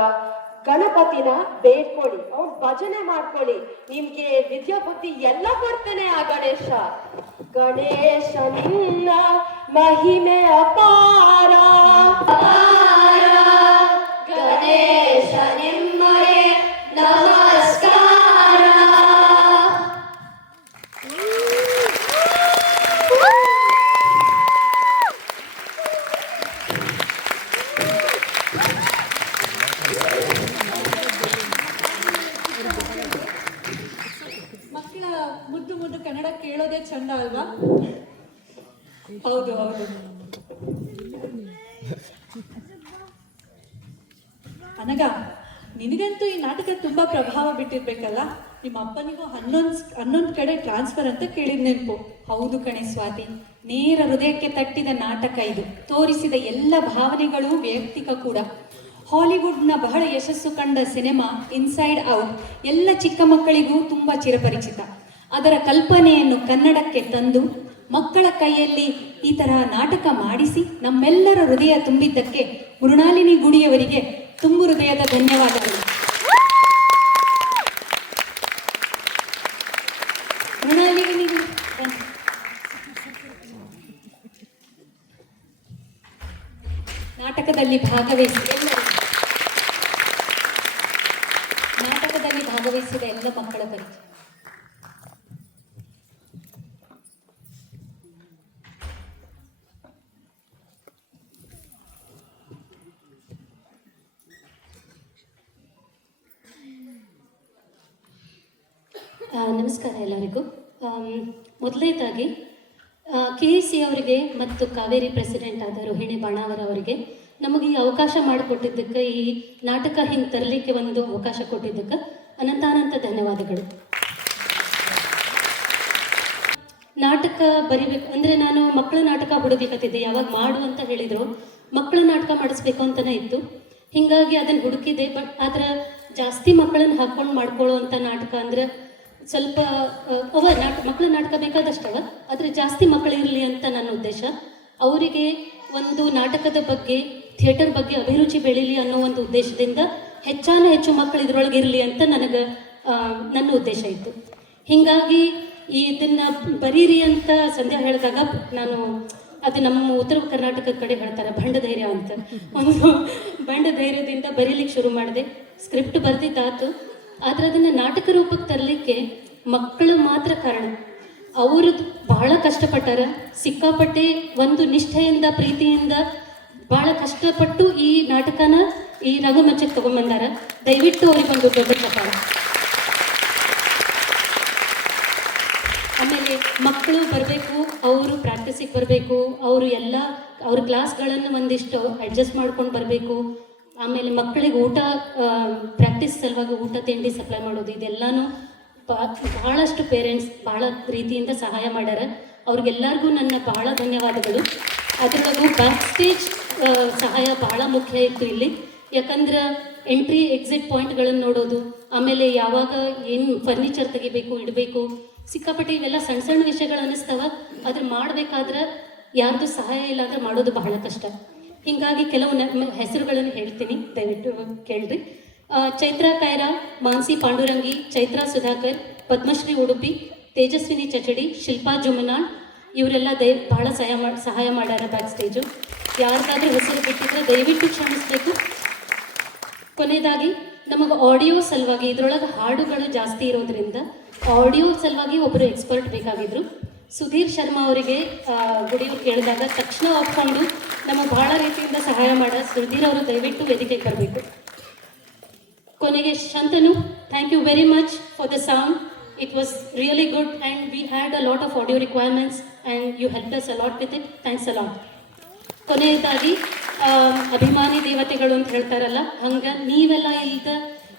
ಗಣಪತಿನ ಬೇಡ್ಕೊಳ್ಳಿ, ಅವ್ನ್ ಭಜನೆ ಮಾಡ್ಕೊಳ್ಳಿ. ನಿಮ್ಗೆ ವಿದ್ಯಾ ಬುದ್ಧಿ ಎಲ್ಲ ಕೊಡ್ತಾನೆ ಆ ಗಣೇಶ. ಗಣೇಶ ನಿನ್ನ ಮಹಿಮೆ ಅಪಾರ, ಗಣೇಶ ನಿಮ್ಮಗೆ ನಮಸ್ಕಾರ. ಮಕ್ಕಳ ಮುದ್ದು ಮುದ್ದು ಕನ್ನಡ ಕೇಳೋದೇ ಚಂದ ಅಲ್ವಾ? ಹೌದು ಹೌದು. ಅನಗ, ನಿನಗಂತೂ ಈ ನಾಟಕ ತುಂಬಾ ಪ್ರಭಾವ ಬಿಟ್ಟಿರ್ಬೇಕಲ್ಲ? ನಿಮ್ಮ ಅಪ್ಪನಿಗೂ ಹನ್ನೊಂದು ಕಡೆ ಟ್ರಾನ್ಸ್ಫರ್ ಅಂತ ಕೇಳಿದ ನೆನಪು. ಹೌದು ಕಣೆ ಸ್ವಾತಿ, ನೇರ ಹೃದಯಕ್ಕೆ ತಟ್ಟಿದ ನಾಟಕ ಇದು. ತೋರಿಸಿದ ಎಲ್ಲ ಭಾವನೆಗಳು ವೈಯಕ್ತಿಕ ಕೂಡ. ಹಾಲಿವುಡ್ನ ಬಹಳ ಯಶಸ್ಸು ಕಂಡ ಸಿನಿಮಾ ಇನ್ಸೈಡ್ ಔಟ್ ಎಲ್ಲ ಚಿಕ್ಕ ಮಕ್ಕಳಿಗೂ ತುಂಬ ಚಿರಪರಿಚಿತ. ಅದರ ಕಲ್ಪನೆಯನ್ನು ಕನ್ನಡಕ್ಕೆ ತಂದು ಮಕ್ಕಳ ಕೈಯಲ್ಲಿ ಈ ತರಹ ನಾಟಕ ಮಾಡಿಸಿ ನಮ್ಮೆಲ್ಲರ ಹೃದಯ ತುಂಬಿದ್ದಕ್ಕೆ ಮೃಣಾಲಿನಿ ಗುಡಿಯವರಿಗೆ ತುಂಬು ಹೃದಯದ ಧನ್ಯವಾದಗಳು. ಮೃಣಾಲಿನಿ ನಾಟಕದಲ್ಲಿ ಭಾಗವಹಿಸಿದ ಎಲ್ಲ ಮಕ್ಕಳ ಪರಿಚಯ. ನಮಸ್ಕಾರ ಎಲ್ಲರಿಗೂ. ಮೊದಲನೇದಾಗಿ KEC ಅವರಿಗೆ ಮತ್ತು ಕಾವೇರಿ ಪ್ರೆಸಿಡೆಂಟ್ ಆದ ರೋಹಿಣಿ ಬಾಣಾವರ ಅವರಿಗೆ ನಮಗೆ ಈ ಅವಕಾಶ ಮಾಡಿಕೊಟ್ಟಿದ್ದಕ್ಕೆ, ಈ ನಾಟಕ ಹಿಂಗೆ ತರಲಿಕ್ಕೆ ಒಂದು ಅವಕಾಶ ಕೊಟ್ಟಿದ್ದಕ್ಕೆ ಅನಂತಾನಂತ ಧನ್ಯವಾದಗಳು. ನಾಟಕ ಬರಿಬೇಕು ಅಂದರೆ ನಾನು ಮಕ್ಕಳ ನಾಟಕ ಹುಡುಕ್ಲಿಕ್ಕತ್ತಿದ್ದೆ. ಯಾವಾಗ ಮಾಡು ಅಂತ ಹೇಳಿದರು, ಮಕ್ಕಳ ನಾಟಕ ಮಾಡಿಸ್ಬೇಕು ಅಂತಲೇ ಇತ್ತು. ಹೀಗಾಗಿ ಅದನ್ನು ಹುಡುಕಿದೆ. ಬಟ್ ಆದ್ರೆ ಜಾಸ್ತಿ ಮಕ್ಕಳನ್ನು ಹಾಕ್ಕೊಂಡು ಮಾಡ್ಕೊಳ್ಳೋ ಅಂಥ ನಾಟಕ ಅಂದರೆ ಸ್ವಲ್ಪ ಮಕ್ಕಳ ನಾಟಕ ಬೇಕಾದಷ್ಟವ, ಆದರೆ ಜಾಸ್ತಿ ಮಕ್ಕಳು ಇರಲಿ ಅಂತ ನನ್ನ ಉದ್ದೇಶ. ಅವರಿಗೆ ಒಂದು ನಾಟಕದ ಬಗ್ಗೆ, ಥಿಯೇಟರ್ ಬಗ್ಗೆ ಅಭಿರುಚಿ ಬೆಳೀಲಿ ಅನ್ನೋ ಒಂದು ಉದ್ದೇಶದಿಂದ ಹೆಚ್ಚು ಮಕ್ಕಳು ಇದರೊಳಗೆ ಇರಲಿ ಅಂತ ನನ್ನ ಉದ್ದೇಶ ಇತ್ತು. ಹೀಗಾಗಿ ಇದನ್ನು ಬರೀರಿ ಅಂತ ಸಂಧ್ಯಾ ಹೇಳಿದಾಗ ನಾನು ಅದು ನಮ್ಮ ಉತ್ತರ ಕರ್ನಾಟಕದ ಕಡೆ ಹೇಳ್ತಾರೆ ಬಂಡ ಧೈರ್ಯ ಅಂತ, ಒಂದು ಬಂಡ ಧೈರ್ಯದಿಂದ ಬರೀಲಿಕ್ಕೆ ಶುರು ಮಾಡಿದೆ. ಸ್ಕ್ರಿಪ್ಟ್ ಬರೆದಿದ್ದಾತು, ಆದರೆ ಅದನ್ನು ನಾಟಕ ರೂಪಕ್ಕೆ ತರಲಿಕ್ಕೆ ಮಕ್ಕಳು ಮಾತ್ರ ಕಾರಣ. ಅವರು ಬಹಳ ಕಷ್ಟಪಟ್ಟಾರ, ಸಿಕ್ಕಾಪಟ್ಟೆ ಒಂದು ನಿಷ್ಠೆಯಿಂದ, ಪ್ರೀತಿಯಿಂದ ಭಾಳ ಕಷ್ಟಪಟ್ಟು ಈ ನಾಟಕನ ಈ ರಂಗಮಂಚಕ್ಕೆ ತಗೊಂಡ್ಬಂದಾರ. ದಯವಿಟ್ಟು ಅವ್ರಿಗೊಂದು ದೊಡ್ಡ ಸಹಾಯ. ಆಮೇಲೆ ಮಕ್ಕಳು ಬರಬೇಕು, ಅವರು ಪ್ರಾಕ್ಟೀಸಿಗೆ ಬರಬೇಕು, ಅವ್ರ ಕ್ಲಾಸ್ಗಳನ್ನು ಒಂದಿಷ್ಟು ಅಡ್ಜಸ್ಟ್ ಮಾಡ್ಕೊಂಡು ಬರಬೇಕು. ಆಮೇಲೆ ಮಕ್ಕಳಿಗೆ ಊಟ, ಪ್ರಾಕ್ಟೀಸ್ ಸಲುವಾಗಿ ಊಟ ತಿಂಡಿ ಸಪ್ಲೈ ಮಾಡೋದು, ಇದೆಲ್ಲನೂ ಭಾಳಷ್ಟು ಪೇರೆಂಟ್ಸ್ ಭಾಳ ರೀತಿಯಿಂದ ಸಹಾಯ ಮಾಡ್ಯಾರ. ಅವ್ರಿಗೆಲ್ಲರಿಗೂ ನನ್ನ ಭಾಳ ಧನ್ಯವಾದಗಳು. ಅದರೊಳಗೂ ಬ್ಯಾಕ್ ಸ್ಟೇಜ್ ಸಹಾಯ ಭಾಳ ಮುಖ್ಯ ಇತ್ತು ಇಲ್ಲಿ. ಯಾಕಂದ್ರೆ ಎಂಟ್ರಿ ಎಕ್ಸಿಟ್ ಪಾಯಿಂಟ್ಗಳನ್ನು ನೋಡೋದು, ಆಮೇಲೆ ಯಾವಾಗ ಏನು ಫರ್ನಿಚರ್ ತೆಗಿಬೇಕು, ಇಡಬೇಕು, ಸಿಕ್ಕಾಪಟ್ಟೆ ಇವೆಲ್ಲ ಸಣ್ಣ ಸಣ್ಣ ವಿಷಯಗಳು ಅನ್ನಿಸ್ತಾವ. ಅದ್ರ ಮಾಡಬೇಕಾದ್ರೆ ಯಾರ್ದು ಸಹಾಯ ಇಲ್ಲ ಅಂದ್ರೆ ಮಾಡೋದು ಬಹಳ ಕಷ್ಟ. ಹೀಗಾಗಿ ಕೆಲವು ಹೆಸರುಗಳನ್ನು ಹೇಳ್ತೀನಿ, ದಯವಿಟ್ಟು ಕೇಳ್ರಿ. ಚೈತ್ರಾ ಕೈರಾ, ಮಾನ್ಸಿ ಪಾಂಡುರಂಗಿ, ಚೈತ್ರಾ ಸುಧಾಕರ್, ಪದ್ಮಶ್ರೀ ಉಡುಪಿ, ತೇಜಸ್ವಿನಿ ಚಚಡಿ, ಶಿಲ್ಪಾ ಜುಮನಾಳ್, ಇವರೆಲ್ಲ ಬಹಳ ಸಹಾಯ ಮಾಡ್ಯಾರ ಬ್ಯಾಕ್ ಸ್ಟೇಜು. ಯಾರಿಗಾದ್ರೂ ಹೆಸರು ಬಿಟ್ಟಿದ್ರೆ ದಯವಿಟ್ಟು ಕ್ಷಮಿಸಬೇಕು. ಕೊನೆಯದಾಗಿ ನಮಗೆ ಆಡಿಯೋ ಸಲುವಾಗಿ ಇದರೊಳಗೆ ಹಾಡುಗಳು ಜಾಸ್ತಿ ಇರೋದ್ರಿಂದ ಆಡಿಯೋ ಸಲುವಾಗಿ ಒಬ್ಬರು ಎಕ್ಸ್ಪರ್ಟ್ ಬೇಕಾಗಿದ್ರು. ಸುಧೀರ್ ಶರ್ಮಾ ಅವರಿಗೆ ಗುಡಿಯವ್ರು ಕೇಳಿದಾಗ ತಕ್ಷಣ ಒಪ್ಕೊಂಡು ನಮಗೆ ಬಹಳ ರೀತಿಯಿಂದ ಸಹಾಯ ಮಾಡ ಸುಧೀರ್ ಅವರು ದಯವಿಟ್ಟು ವೇದಿಕೆಗೆ ಬರಬೇಕು. ಕೊನೆಗೆ Shantanu, thank you very much for the sound. It was really good and we had a lot of audio requirements and you helped us a lot with it. Thanks a lot. ಕೊನೆಯದಾಗಿ ಅಭಿಮಾನಿ ದೇವತೆಗಳು ಅಂತ ಹೇಳ್ತಾರಲ್ಲ, ಹಂಗೆ ನೀವೆಲ್ಲ ಇಲ್ದ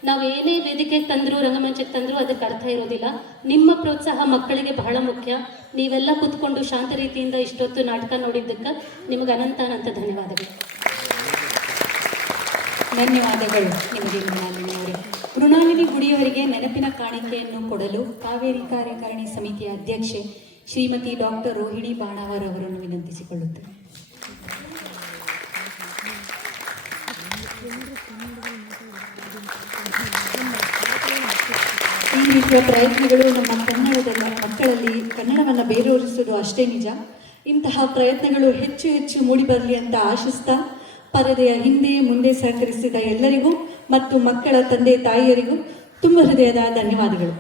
ನಾವು ಏನೇ ವೇದಿಕೆಗೆ ತಂದರೂ ರಂಗಮಂಚಕ್ಕೆ ತಂದರೂ ಅದಕ್ಕೆ ಅರ್ಥ ಇರೋದಿಲ್ಲ. ನಿಮ್ಮ ಪ್ರೋತ್ಸಾಹ ಮಕ್ಕಳಿಗೆ ಬಹಳ ಮುಖ್ಯ. ನೀವೆಲ್ಲ ಕೂತ್ಕೊಂಡು ಶಾಂತ ರೀತಿಯಿಂದ ಇಷ್ಟೊತ್ತು ನಾಟಕ ನೋಡಿದ್ದಕ್ಕೆ ನಿಮಗೆ ಅನಂತ ಧನ್ಯವಾದಗಳು. ಧನ್ಯವಾದಗಳು ನಿಮಗೆ ಮೃಣಾಲಿನಿ ಅವರೇ. ಮೃಣಾಲಿನಿ ಗುಡಿಯವರಿಗೆ ನೆನಪಿನ ಕಾಣಿಕೆಯನ್ನು ಕೊಡಲು ಕಾವೇರಿ ಕಾರ್ಯಕಾರಿಣಿ ಸಮಿತಿಯ ಅಧ್ಯಕ್ಷೆ ಶ್ರೀಮತಿ ಡಾಕ್ಟರ್ ರೋಹಿಣಿ ಬಾಣಾವರ್ ಅವರನ್ನು ವಿನಂತಿಸಿಕೊಳ್ಳುತ್ತೇನೆ. ಈ ರೀತಿಯ ಪ್ರಯತ್ನಗಳು ನಮ್ಮ ಕನ್ನಡದ ಮಕ್ಕಳಲ್ಲಿ ಕನ್ನಡವನ್ನು ಬೇರೂರಿಸುವುದು ಅಷ್ಟೇ ನಿಜ. ಇಂತಹ ಪ್ರಯತ್ನಗಳು ಹೆಚ್ಚು ಹೆಚ್ಚು ಮೂಡಿಬರಲಿ ಅಂತ ಆಶಿಸ್ತಾ, ಪರದೆಯ ಹಿಂದೆ ಮುಂದೆ ಸಹಕರಿಸಿದ ಎಲ್ಲರಿಗೂ ಮತ್ತು ಮಕ್ಕಳ ತಂದೆ ತಾಯಿಯರಿಗೂ ತುಂಬ ಹೃದಯದ ಧನ್ಯವಾದಗಳು.